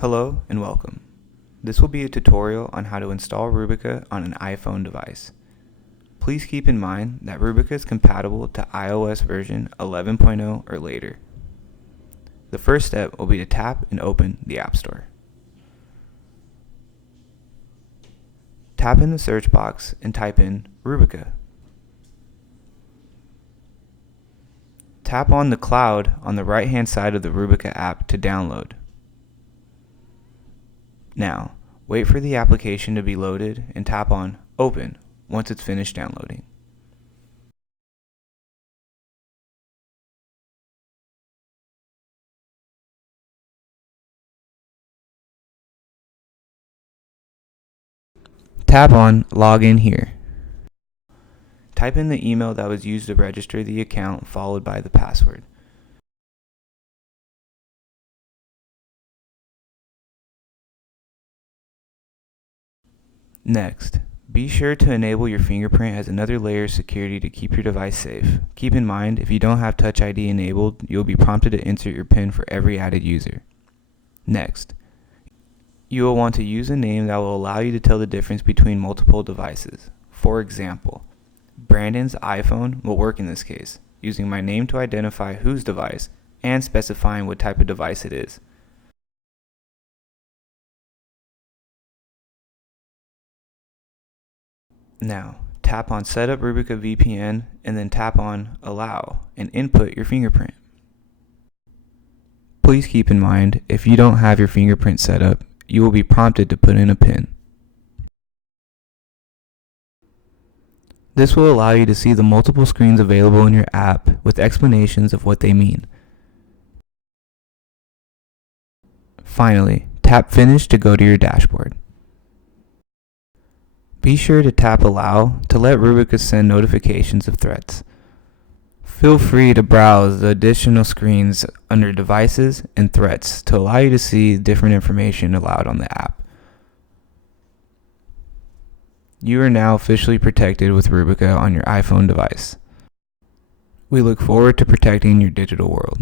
Hello and welcome. This will be a tutorial on how to install Rubica on an iPhone device. Please keep in mind that Rubica is compatible to iOS version 11.0 or later. The first step will be to tap and open the App Store. Tap in the search box and type in Rubica. Tap on the cloud on the right-hand side of the Rubica app to download. Now, wait for the application to be loaded and tap on Open once it's finished downloading. Tap on Login here. Type in the email that was used to register the account followed by the password. Next, be sure to enable your fingerprint as another layer of security to keep your device safe. Keep in mind, if you don't have Touch ID enabled, you'll be prompted to insert your PIN for every added user. Next, you will want to use a name that will allow you to tell the difference between multiple devices. For example, Brandon's iPhone will work in this case, using my name to identify whose device and specifying what type of device it is. Now, tap on Setup Rubica VPN and then tap on Allow and input your fingerprint. Please keep in mind, if you don't have your fingerprint set up, you will be prompted to put in a PIN. This will allow you to see the multiple screens available in your app with explanations of what they mean. Finally, tap Finish to go to your dashboard. Be sure to tap Allow to let Rubica send notifications of threats. Feel free to browse the additional screens under Devices and Threats to allow you to see different information allowed on the app. You are now officially protected with Rubica on your iPhone device. We look forward to protecting your digital world.